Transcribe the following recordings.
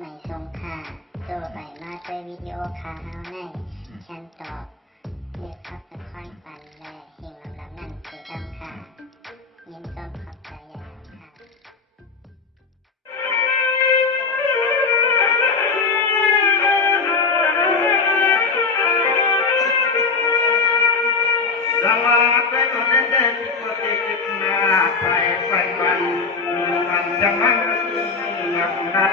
ไม่ทรงค่าโตไปมาด้วยวิดีโอคาเฮาในฉันตอบเลือกขับตะค่อยปันและเฮงลำนั่นเกิดดำค่ะยินต้นขอบใจใหญ่ค่ะจังหวัดได้ก็เน้นเด่นปฏิกิริยาไทยไฟวันมันจะมั่งหนักหนัก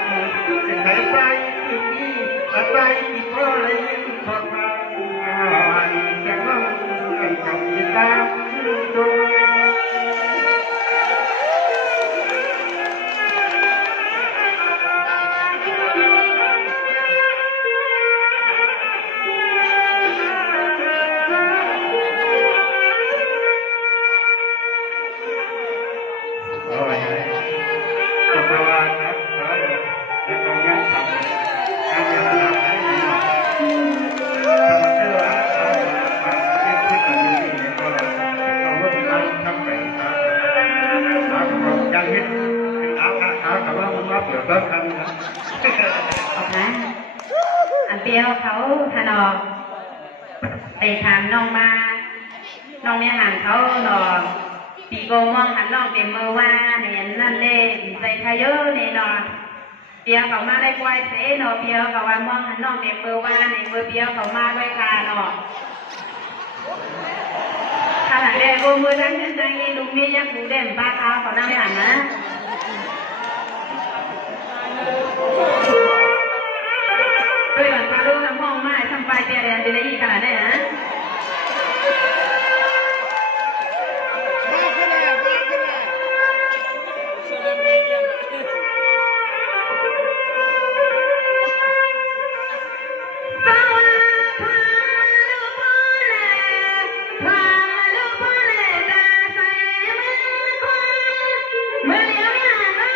สิ่งใดใจถึงนี้อะไรที่ก็เลยทอดมาจะมั่งกับที่ตามดูอันเปียวเขาถนอมไปถามน้องมาน้องเมียหันเขาหนอปีโกมองหันน้องเต็มมือว่าเนี่ยนั่นเล่ใจทะเยอะเนี่ยนอเปียวเขามาได้กวายเสนอเปียวเขาว่ามองหันน้องเต็มมือว่าเนี่ยมือเปียวเขามาด้วยคานอขนาดเด็กโกมือทั้งเส้นใจลุงนี่ยักษ์หูเด่นป้าเขาเขานั่งไม่หันนะด้วยกันพาลูกทำห้องไม้ทำปลายเตียเรียนจะได้อีกขนาดไหนฮะเ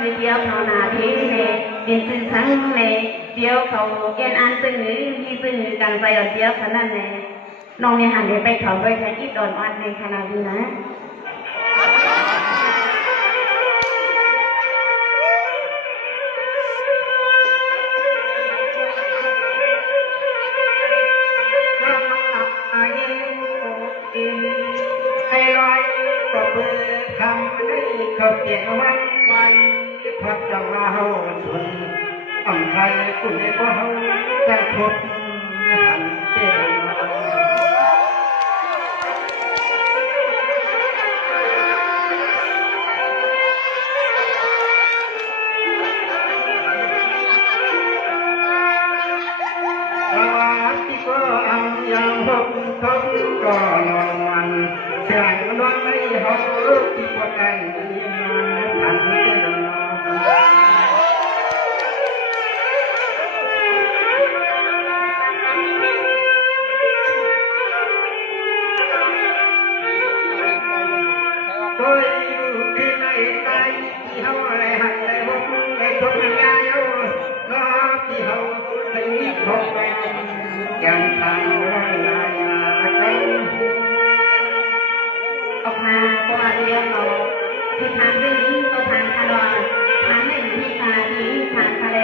ในเดียวเขาหนาทีเนี่ยเป็นซึ่งทั้งเนี่ยเดียวเขาเอ็นอันซึ่งหรือมีซึ่งกันไปเอาเดียวขนาดเนี่ยน้องเนี่ยหันไปเขาโดยใช้อีดอนอัดในขนาดนี้นะเขาเปลี่ยนวันไปพัดจังมาเฮาสุนอ่ำไทยคุณเอกว่าเฮาจะทบหันเจ้าที่ก็อังยังพบเขาก็นอนวันเสียงนอนไม่เฮาที่ก็ได้หันเจ้ายังทางร่างกายออกมาเพราะว่าเดียวเขาที่ทางเรื่องนี้ก็ทางคาร์ลทางหนึ่งที่ทางนี้ทางทะเล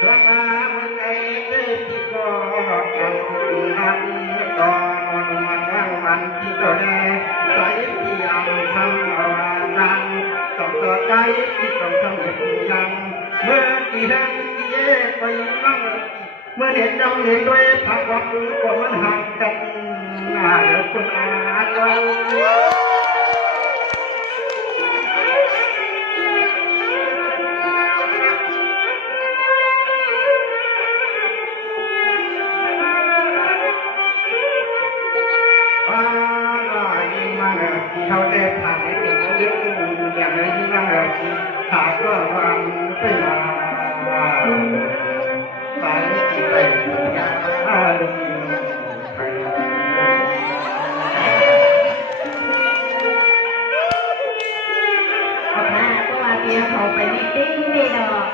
สวมาเมื่อไงที่ก็ยังหันต่อวันวันที่ตัวแรกใส่ที่ยังทำเอาดังต้องต่อใจที่ต้องทำอย่างยังเมื่อที่ทั้งที่เย่ไปนั่งเมื่อเด็กจังเห็นด้วยผักวัดก็มันหักกันหน้าเดือดคนอาลัยเขาได้ผ่านในสิ่งที่เรียกอย่างไรที่นั่งเราหาก็วางไปมาสายที่ไปยาลุยไปออกมาเพราะว่าเดียวเขาไปไม่ติ้งไม่ดอก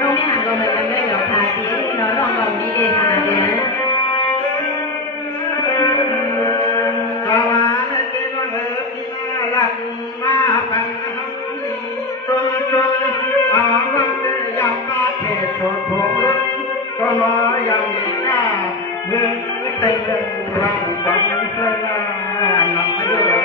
น้องไม่หันลงไปกันเลยหรอกค่ะที่น้องลองลองดีเดมาเดี๋ยวนะมาปันจนอาวันยังมาเทศโถรถก็น้อยยังไม่กล้าเมื่อเต็มรังบังเสนานำมาด้วย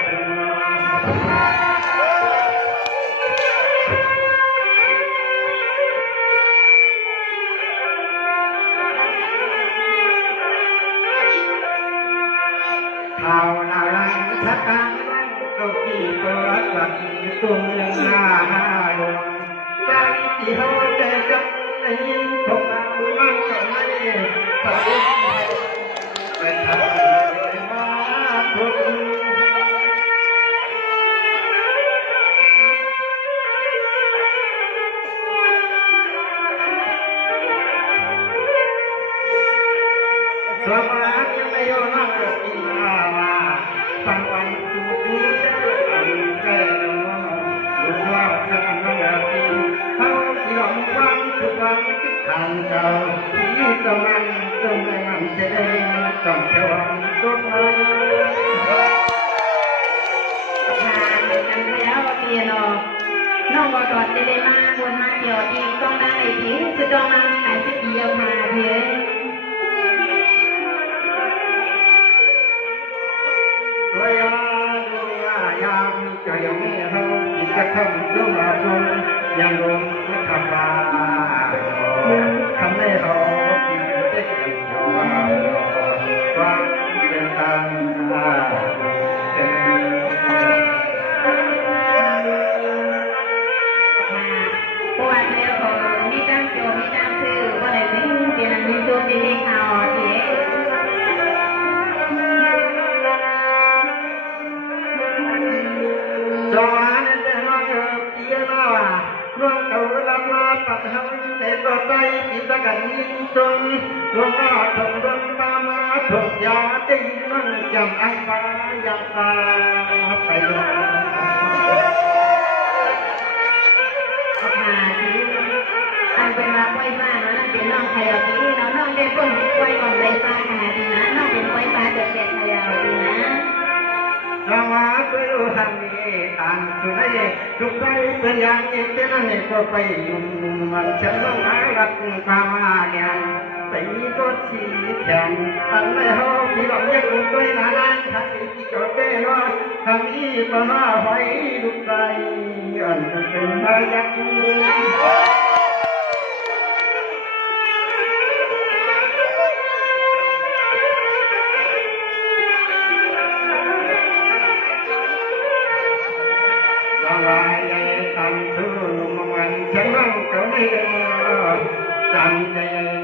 ข่าวนารังทักการตัวที่ตัวสัตว์ตัวเมืองหน้าดวงใจที่เขาแต่จับในยินพบเรามั่งก็ไม่สายไปทำไปมาทุกสมาธิไม่ยอมนั่งกินมาฟังวันทุกทีอันเกิดรู้ว่าทำนั่งกินเขายอมฟังทุกวันทางเก่าที่ตรงนั้นตรงนั้นจะได้ต้องเชื่อทุกวันทางกันแล้วเตียนอน้องก็ดอดจะได้มาบนมาเกี่ยวอีกต้องได้ทีจะต้องมาไหนสักเดียวมาเพียด้วยยามจะยังไม่เขาที่จะทำด้วยมาจนยังลงไม่ทำมาทำให้เขาที่ได้เกิดความเป็นทางเพราะว่าเดียวเขามีตั้งโจมีตั้งชื่อว่าอะไรไม่เปลี่ยนมีตัวเป็นเลขาเทียจวนแต่มาเกิดเพียงว่าร่วงเขาละมาปัดหันในตัวใจที่ตะกันยิ่งจนร่วงมาถงร่วงตามาถง ยาได้นั่งจำอังฟ้ายังฟ้าไปเลยอันเป็นมาไว้ฟ้าเนาะนั่นเป็นน้องไทยเอาทีเนาะน้องได้ปุ่นไว้ก่อนเลยฟ้าขนาดนี้นะน้องเป็นไว้ฟ้าเด็ดๆไทยเอาทีนะสวัสดีฮันนี่อันสุนัยทุกใจเป็นอย่างนี้เจ้านั่นก็ไปยุ่งมันฉันต้องหาหลักความอาเนียนไปก็ชี้แจงอันไม่หอพี่หลงยังด้วยนานๆทักที่ก็เต้นว่าทำนี้ก็น่าไว้ลูกใจอันเป็นมายักตันใจ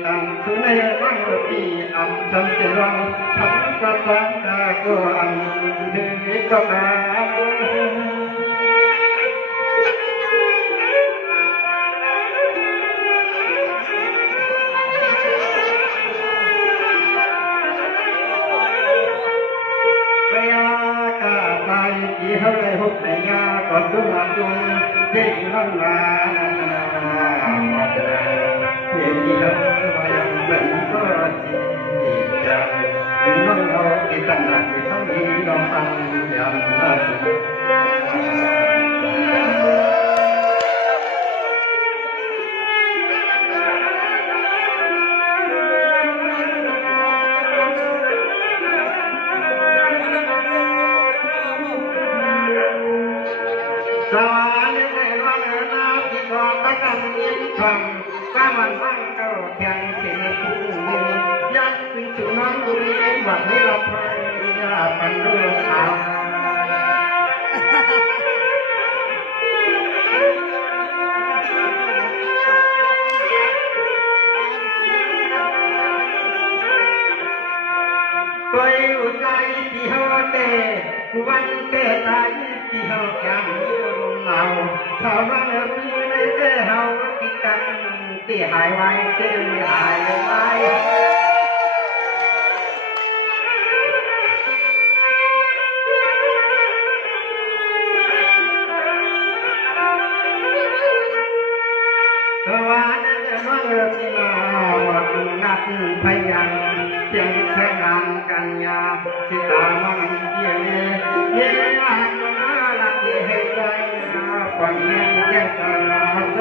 ตันสุนัยรังปีอันทำเสียงทำกระตันตะกัวอันเดือดก็มาเวลากาไปที่เขาได้พบในงานก่อนตัวมาจุนเด็กนั่งมาเด็กที่เขามายังเป็นก็จีจะน้องเราที่ตั้งหลักที่เขามีลองฟังอย่างนั้นสวรรค์ในวันนาที่ก่อนตะกันยิ้มทำก็มันบ้างก็แข่งเสียคู่ยักษ์เป็นสุนัขบุรีวัดนี้เราพายยาปันเรื่องขาวไปอุใจที่เขาเตะวันเตะตายที่เขาแข่งเมาเขามาเรื่องในเตะเขาที่กันที่หายไว้ที่หายไว้สวัสดีมาเรื่องที่มาวันนัดพยังเพียงแค่งานกันยาสิตามันเยี่ยเยี่ยมาหลักให้ใจฟังยังแค่ตาใจ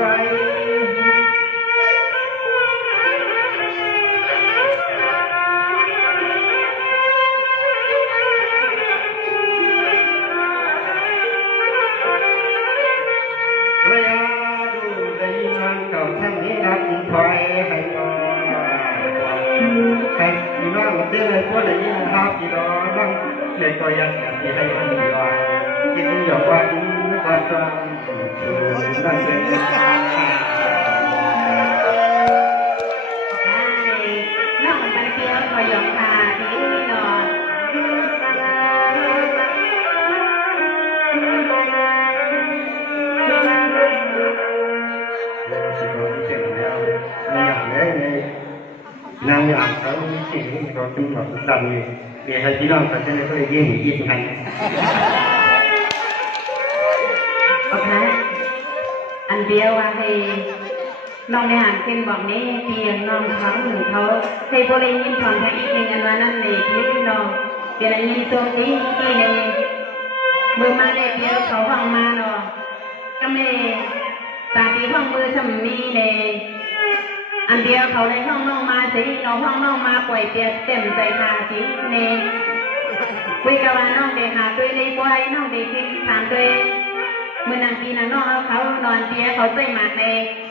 เวลาดูได้งานเก่าทั้งนี้นัดถอยให้มาให้น้องเจ้าพวกได้ยินภาพที่รอนั่งเด็กก็ยังที่ให้มันดีว่ากินหยอกว่ากินว่าจังนั่นเป็นน้องไปเที่ยวก็ยอมพาที่นอนนางอยากเขาสิ่งที่เขาต้องแบบดำเลยเดี๋ยวให้พี่น้องเขาจะได้ก็เลยยิ่งให้โอเคอันเดียวว่าให้น้องในหางเช่นบอกนี้เพียงน้องเขาหนึ่งเขาให้บริยินถอนแค่อีกหนึ่งอันว่านั่นเลยที่น้องเดี๋ยวยินตัวที่ในมือมาได้เพียวเขาฟังมาเนาะก็ไม่ตาที่ฟังมือสามีในอันเดียวเขาในห้องน้องมาสิน้องห้องน้องมาป่วยเตียเต็มใจหาสิเนคุยกับว่าน้องเด็กหาตัวในป่วยน้องเด็กที่ถามตัวมือนางปีนางน้องเขานอนเตียเขาใจหมากใน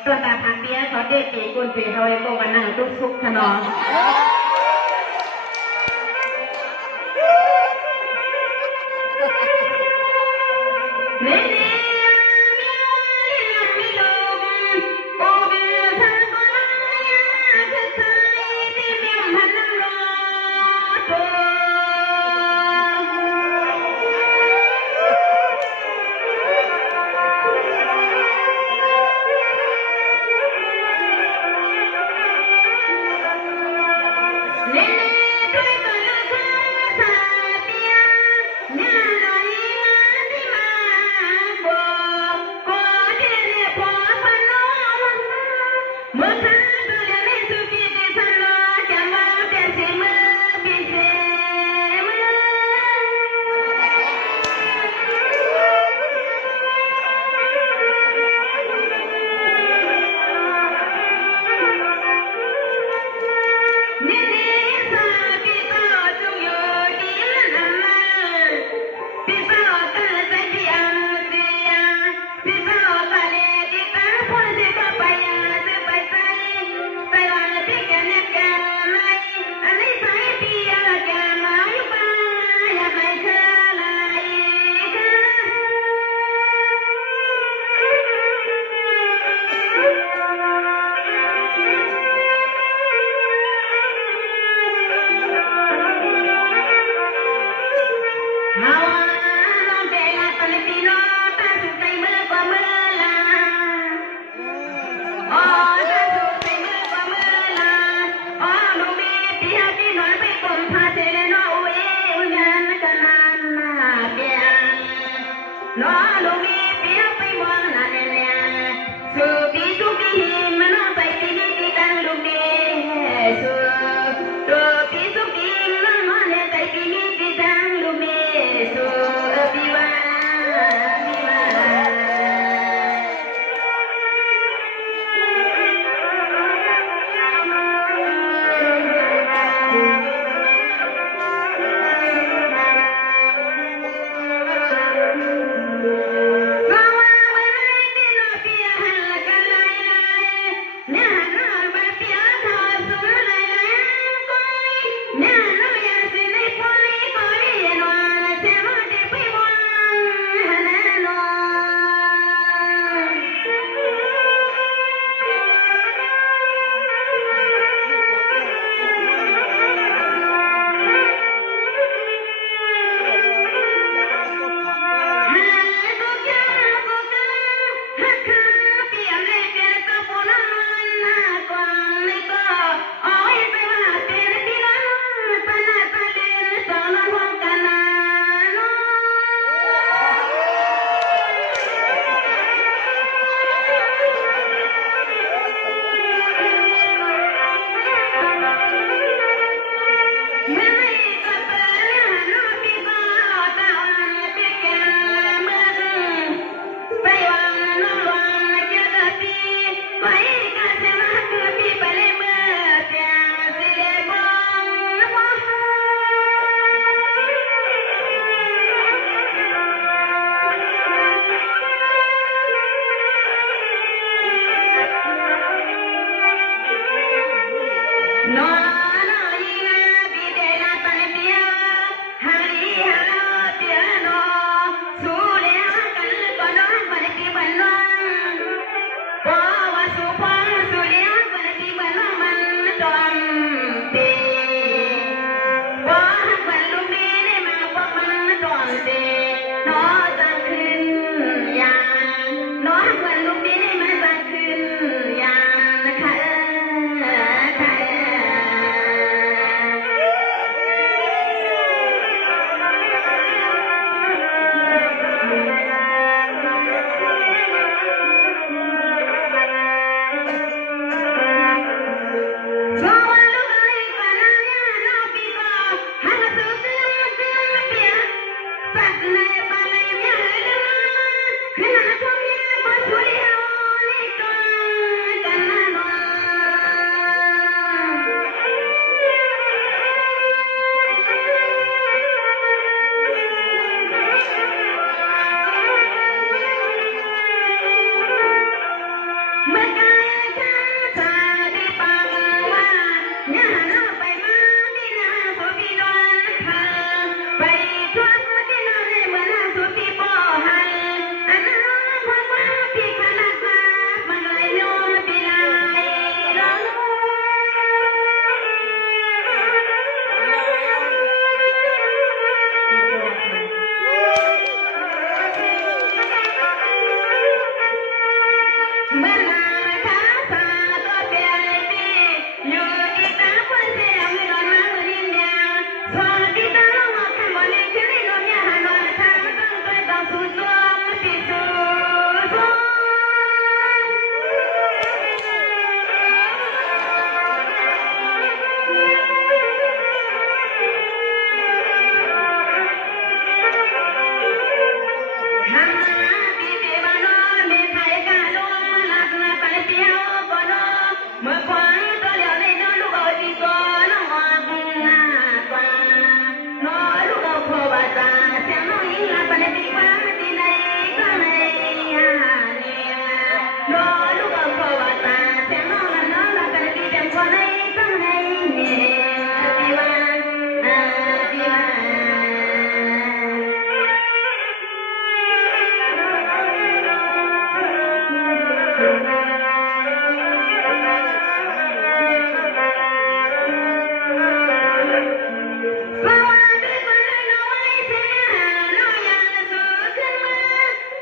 ต้นตาพักเตียเขาเด็กปีกุนปีเขาไอ้โกกันนั่งทุกขนองนี่นี่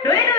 ด้วย